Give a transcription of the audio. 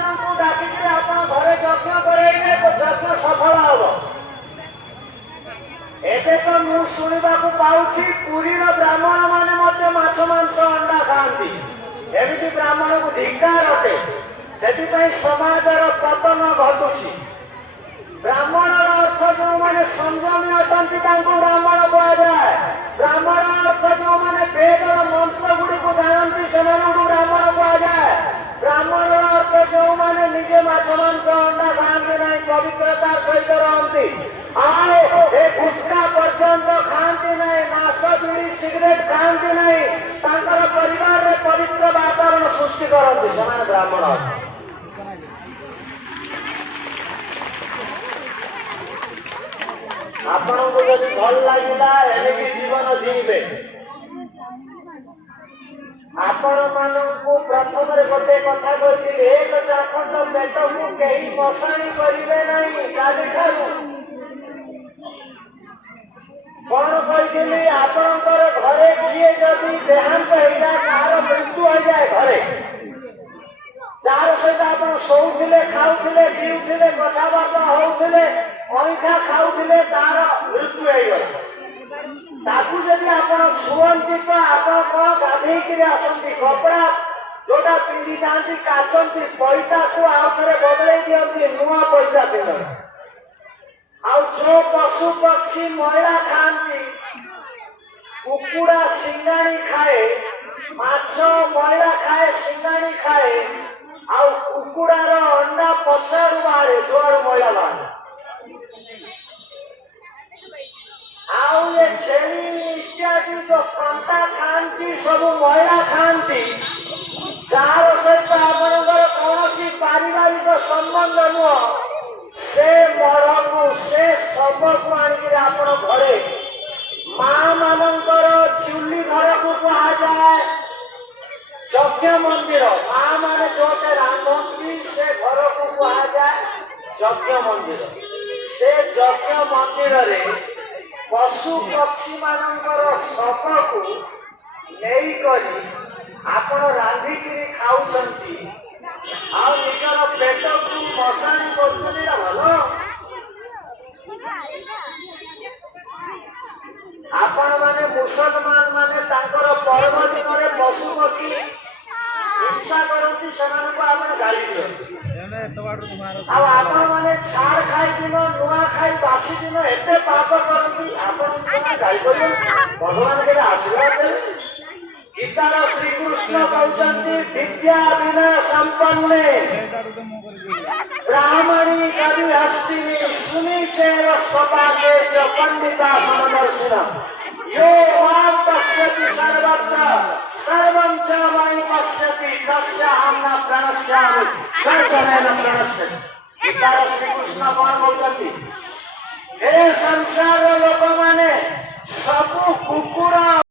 मानू डाकिक आप घरे यज्ञ करेंगे तो यज्ञ सफल हम। एबे तो मु शुणा पाऊँ पुरीर ब्राह्मण मैंने माछ मांस अंडा खाती एमती ब्राह्मण को धिकार अटे से समाजर पतन घटुची। ब्राह्मण अर्थ जो मैंने संयमी अटंती ब्राह्मण कहुए। ब्राह्मण अर्थ जो मैंने वेदर मंत्र गुड़ी को जानती से ब्राह्मण कहुए। ब्राह्मण अर्थ जो मैंने निजे माछ मांस अंडा खाती ना पवित्रता सहित रहती गुटखा पर्यंत खाती ना मास बीड़ी सिगरेट खाती ना परिवार में पवित्र वातावरण सृष्टि करती से ब्राह्मण। आपण को यदि भल लगे एमती जीवन जीवे आपण मानू प्रथम गोटे कथा कही एक चाखंड पेट को कहीं मशाणी करेंगे नहीं काली ठारू कौन कही आपणकर घरे किए जदि देहांत हो जाए कहार मृत्यु हो जाए घरे जार सहित आप शोले खाऊले पीऊले कथबार्ता होते अईठा खाऊले तार मृत्यु होगला ताकू जदि आप छुअंती तो आप गाधेक आसती कपड़ा जोटा पिंधि जाती काचती पैसा को आउ थे बदल दिखती नुआ पैसा पिंध जो पशु पक्षी मैला खाती कुकुड़ा सिंगाणी खाए माछ मैला खाए सिंगाणी खाए आउ कुकुड़ार अंडा पछाड़ू बाहर जोड़ मैला बाहर आउ ये छेली इत्यादि जो कंटा खाती सब मैला खाती जार सहित आपंकर कौन पारिवारिक संबंध नुह से मर को से शव को आणिक आप घरे माँ मानकर चुली घर को कहुए यज्ञ मंदिर माँ मान जो रांधती से घर को कहुए यज्ञ मंदिर से यज्ञ मंदिर पशु पक्षी मानकर शव को नहीं करी आपण रांधिकी खाऊंती आ निजर पेट को मशाणी कर भल आपण माने मुसलमान माने पर्व दिन पशु पक्षी हिंसा करती से गाड़ी दिखते आपण मैंने छाड़ खाई दिन नुआ खाई बासी दिन एत पाप करती गाड़ी कर भगवान के आशीर्वाद दे। गीतार श्रीकृष्ण कहते विद्या बिना संपन्ने ब्राह्मणी कवि हस्तिनी सुनी चेर स्वपाके च पंडिता समदर्शिना यो मां पश्यति सर्वत्र सर्वं च मयि पश्यति तस्याहं न प्रणश्यामि सर्वमेव प्रणश्यति। गीतार श्रीकृष्ण कौन कहते हे संसार लोक माने सब कुकुड़ा